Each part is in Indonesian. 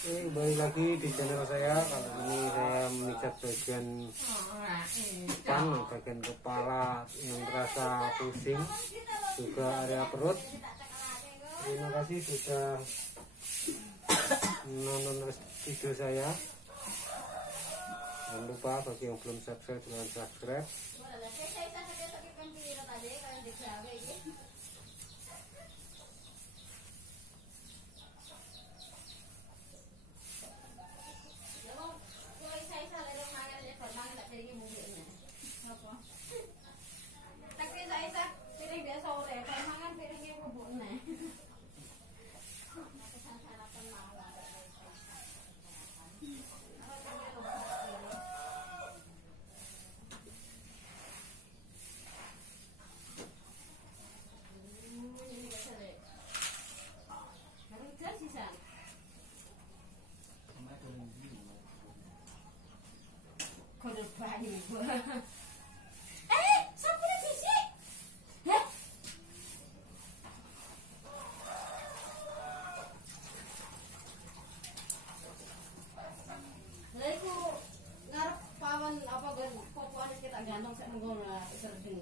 Kembali lagi di channel saya. Kali ini saya memijat bagian depan, bagian kepala yang terasa pusing, juga area perut. Terima kasih sudah menonton video saya. Jangan lupa bagi yang belum subscribe, jangan subscribe. Sampune sisik. Heh. Lha iku ngarep pawon apa nggon popoane kita gantung sak ngono serding.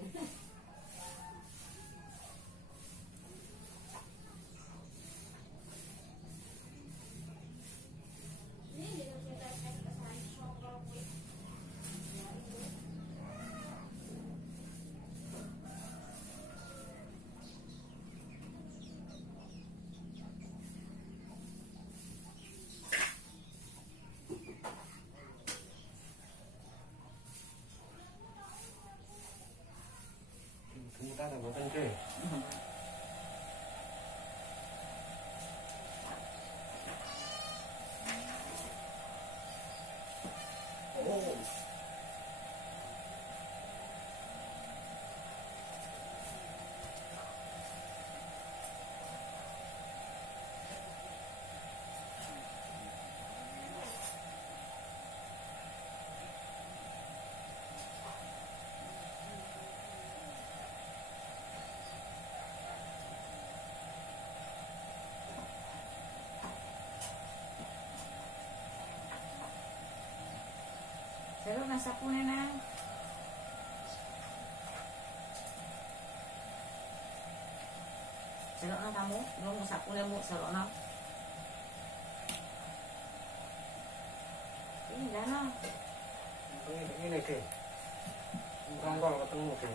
Kita ada boten ke. Pero nasa pune na. Selo na kamu, belum sapune mo selo na. Ini dana. Ini ke. Rongkol ketemu ke.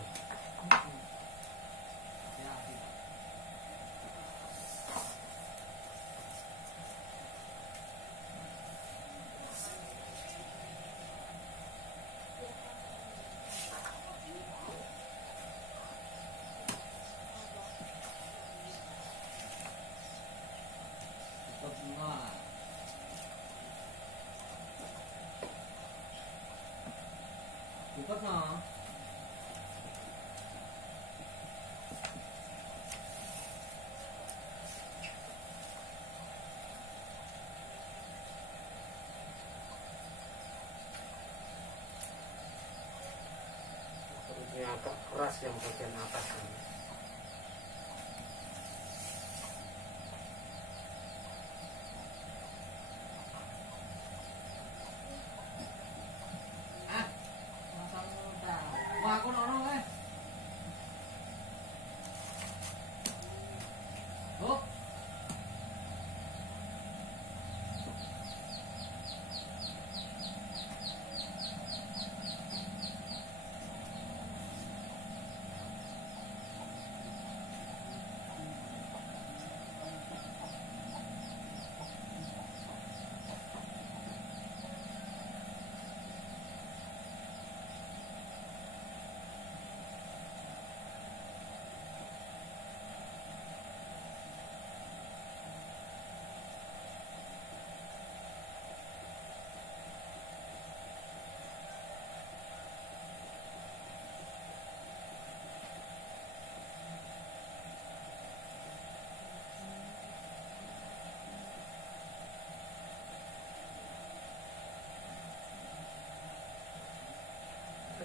Ikut no. Ini agak keras yang bagian atas ini. Wah, aku nono kan. Oh.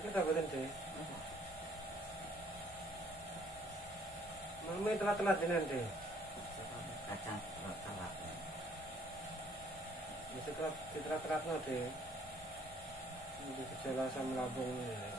Kita berhenti. Mami telat-telat jenengan deh. kacang telat. Diterat-teratno deh. Ini gejala asam lambung ini.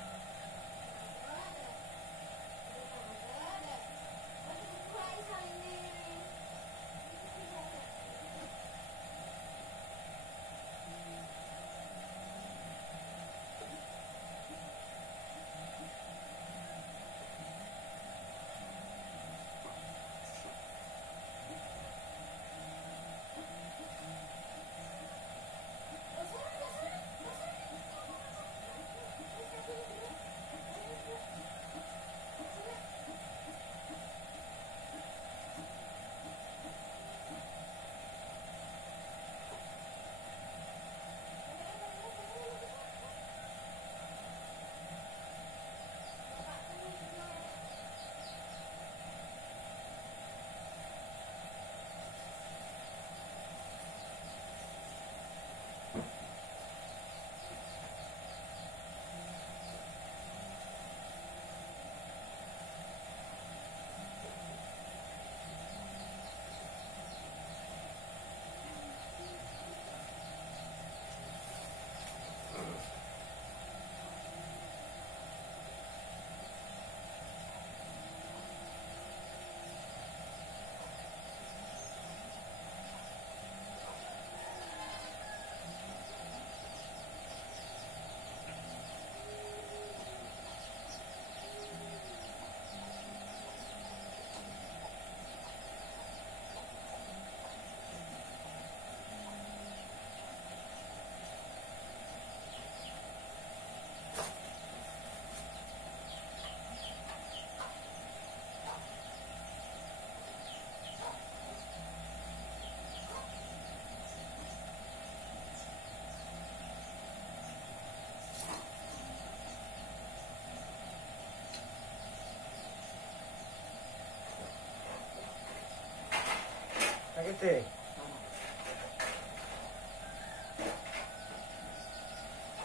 Sakit deh.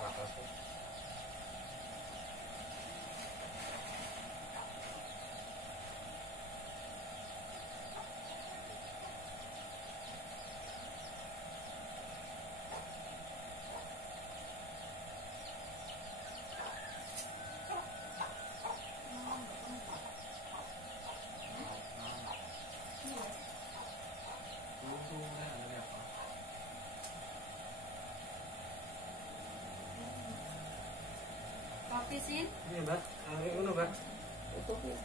Apa sih? Kopi sin. Ini mbak, ini ngono mbak. Tutup ya.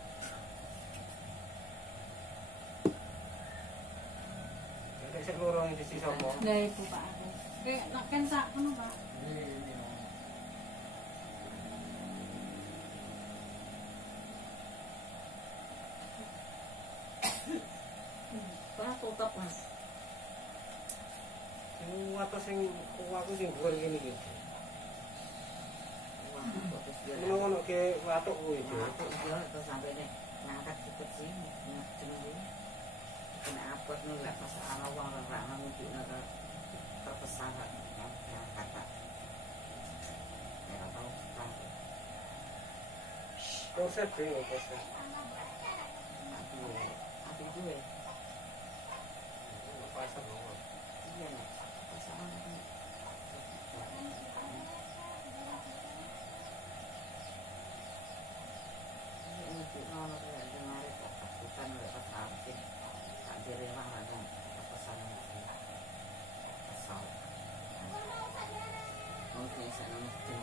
Nek sik loro di sisi sapa? Lah ibu Pak aku. Kayak nak kan sak ngono Pak. Pak tutup Mas. Apa sing aku sing dhuwur ngene iki. Wah, fokus dia. Ngono ke watuk kuwi. Aku dia terus sampai nek ngangkat cepet sih, jenenge. Kena apa nih lah pas awal orang muncul nara terpesat yang kata. Saya tahu tahu. Proses deh, proses. Aku gue. Pasar loh. Iya nih, pasangan ini. Ini tuh nono kayak dengar itu takutan lewat samping, tak diremah lagi pesan pesawat. Oke, saya ngerti.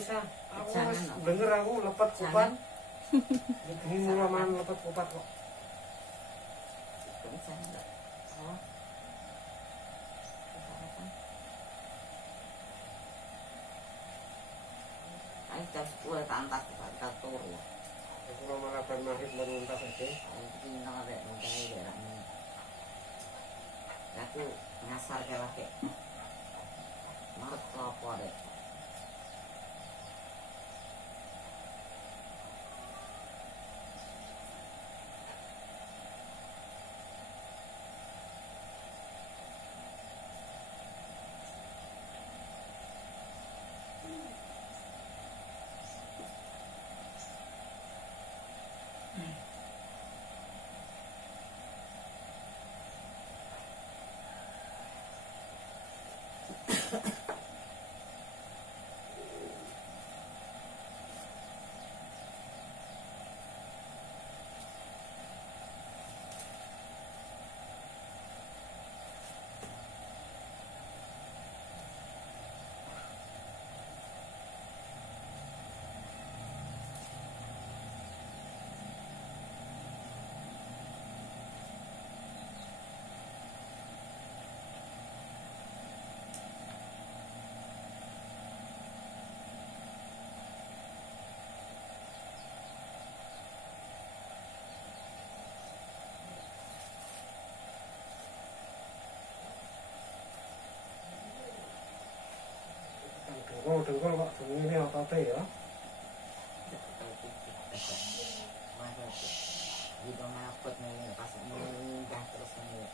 usah. Aku Jangan, wis no. denger aku lepet kupat. Ini mula mangan lepet kupat kok. Bisa enggak? Oh. Ayo jam 10 tak antar kita turu. Aku malah bar maghrib baru entas aja. Ini nang arek ngai daerah ini. Aku ngasar ke laki. Marut apa deh. Dengkul kok ini otote ya. Gitu ngapet nih pas munggah terus nih.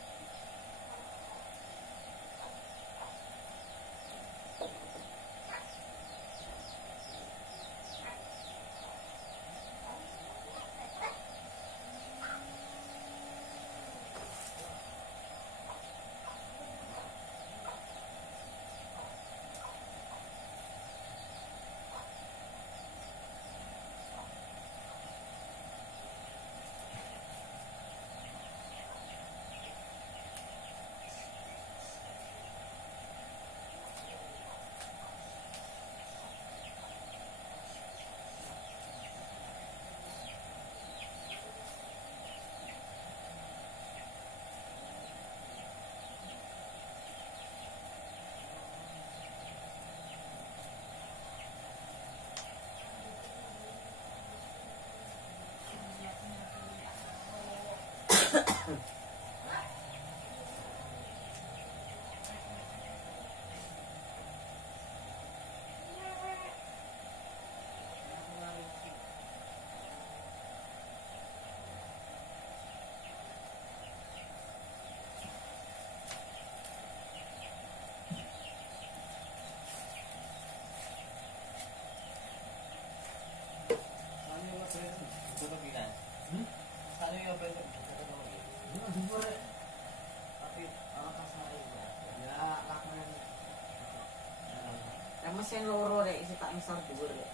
Mesin loro deh, isi tak misal dhuwur deh.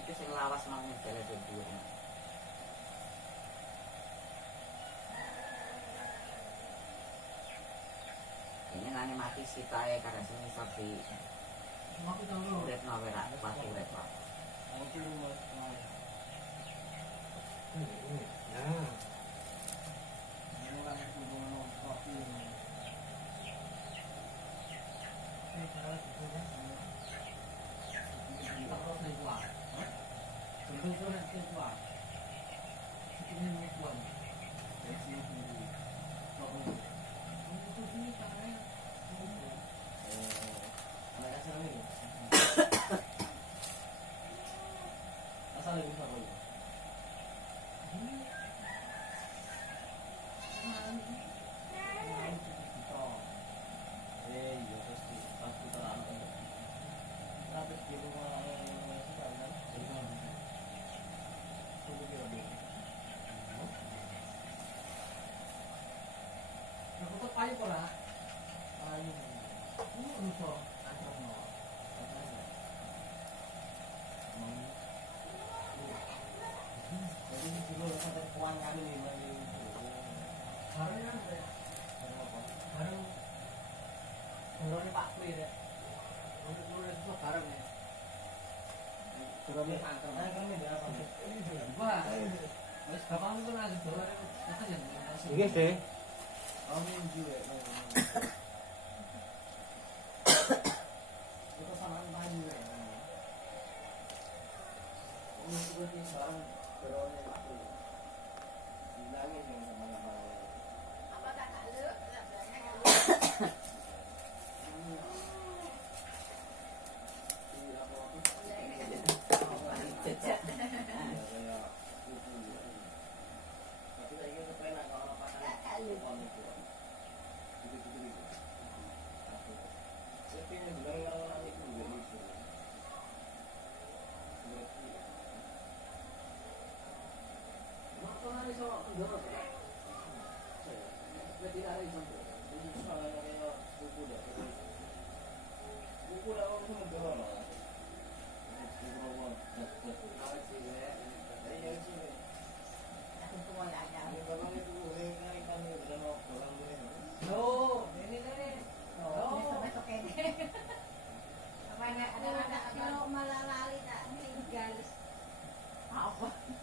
Itu sing lawas mang jale dhuwur. Ini nane mati sitae karena sing misal di Mati tau lho. urip nawe ra pati urip. Aku rumah sekolah. Ya. Ini orang yang hubungan kopi. Ini cara itu kan. Kita terus naik kuat. Tentu itu nanti kuat. Ini mau kuat. Dari sini sendiri. Untuk ini caranya. Ada asal ini. Asal ini apa itu? Payu pula, payu. Ini rusuh, antar mau. Jadi dulu sampai kuan kali nih lagi. Barang kan deh. Barang apa? Barang. Barangnya Pak Pri deh. Dulu itu barang ya. Jerome kantor. Wah. Wis bapakmu kan lagi bawa kan ya. Nggih, Dek. Oh, minggu ya. Itu samaan bayi ya. Ini seperti seorang Jerome itu. Bilangin yang sama-sama. Apa tak lu?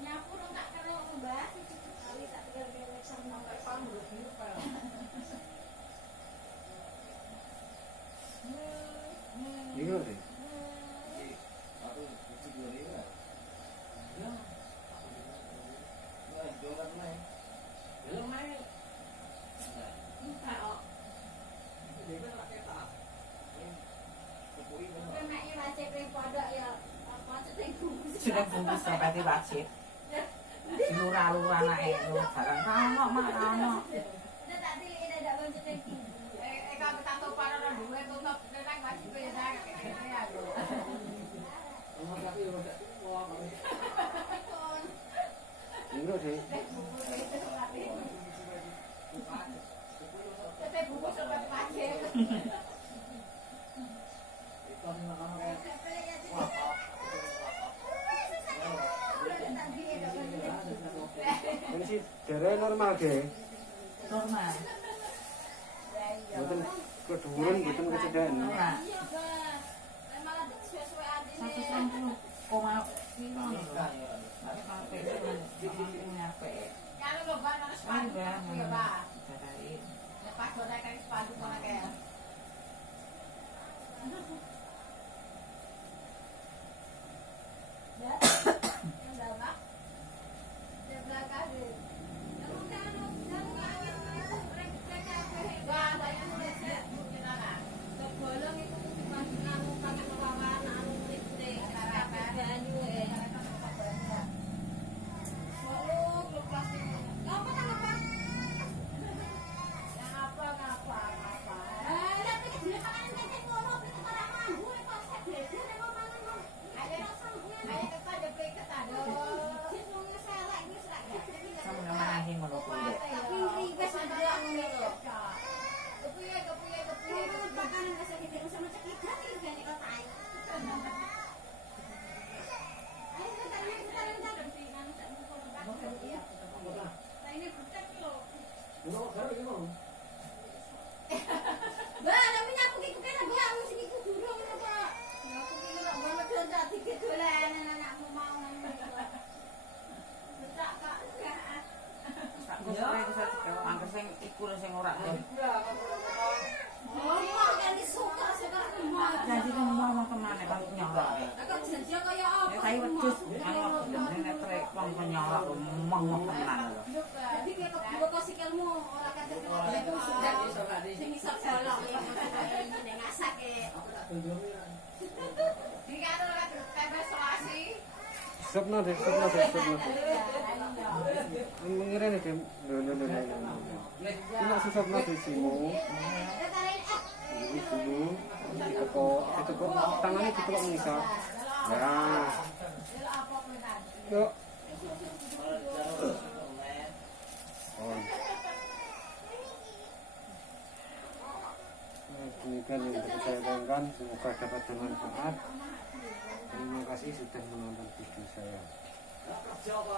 Nyapu dong tak kena mbak. Kali tak tinggal gelek sama pamruk gitu Pak. Iki lho, Dek. Aku cuci dulu ya. Ya. Nah, jangan main. Belum main. Enggak kok. Dia kan pakai tak. Kepui kan. Kenaknya wajib ring pondok ya apa ceteng bungkus. Sudah bungkus sampai wajib. Lurah-lurah anake barang kano mak kano. Udah tak tilik dak kon ceteng bungkus. Kalau kita tuh para orang dua tutup dengan masih beda kayak ya. Sama tapi udah wah. Iki lho, Dek. Ceteng bungkus sampai wajib. Itu sama kayak wah. Ini sih darah normal, Dek. Normal. Mboten keduren, mboten kecedhakan. Ora. Iya, Bang. Malah sesuai adine. 190,5 Tapi kalau peso mampu nyampe. Kalau lo ban harus sepatu ya Pak. Cari. Lepas udah kayak sepatu mana kayak. Ya. Yang dalam. Di belakang deh. Kamu kan Wah, saya nulis mungkin lah. tergolong itu cuma anu pakai perlawanan anu listrik cara banyu oh klub plastik ngapa kan apa Yang apa lihat iki dhewe panganan kene ngono iki ora mambu kok sak dhewe nek mau mangan mau ayo kita jadi kita ada. wis wong selek wis ra Sama ngomongin ngono kuwi. tapi ribes ndelok ngono lho Kepuye. makanan rasa gitu sama cekitan iki gane kok tai ayo kita dengan sak mumpung ini butek lho Udah karo iki mau. Bah, tapi nyapu ki kena bang sing iku durung ngono, Pak. Nyapu ki kena bang medhot tak dikit dolan anakmu mau ngono. Betak, Pak. Tak sore bisa angker sing iku lho sing ora. Ngomong kan disuka emah. Janji kan mau kemana kan nyorok. Aku janji kaya Ya apa? tai wedhus nang nek trek wong nyorok mong tenan lho. Jadi kayak kebuka kok sikilmu ora kaget kena itu sudah sing iso bolong nek ngasak e. Aku tak tunjuki. Di karo tempe selasi. Sopno, Dek, sopno. Mengirane, Dek. Lho. Ini susopno sisimu. Ini dulu. Ditekuk tangannya ditekuk ngisor. Nah. Yuk. Demikian yang dapat saya banggakan, semoga dapat bermanfaat. Terima kasih sudah menonton video saya. Kerja apa?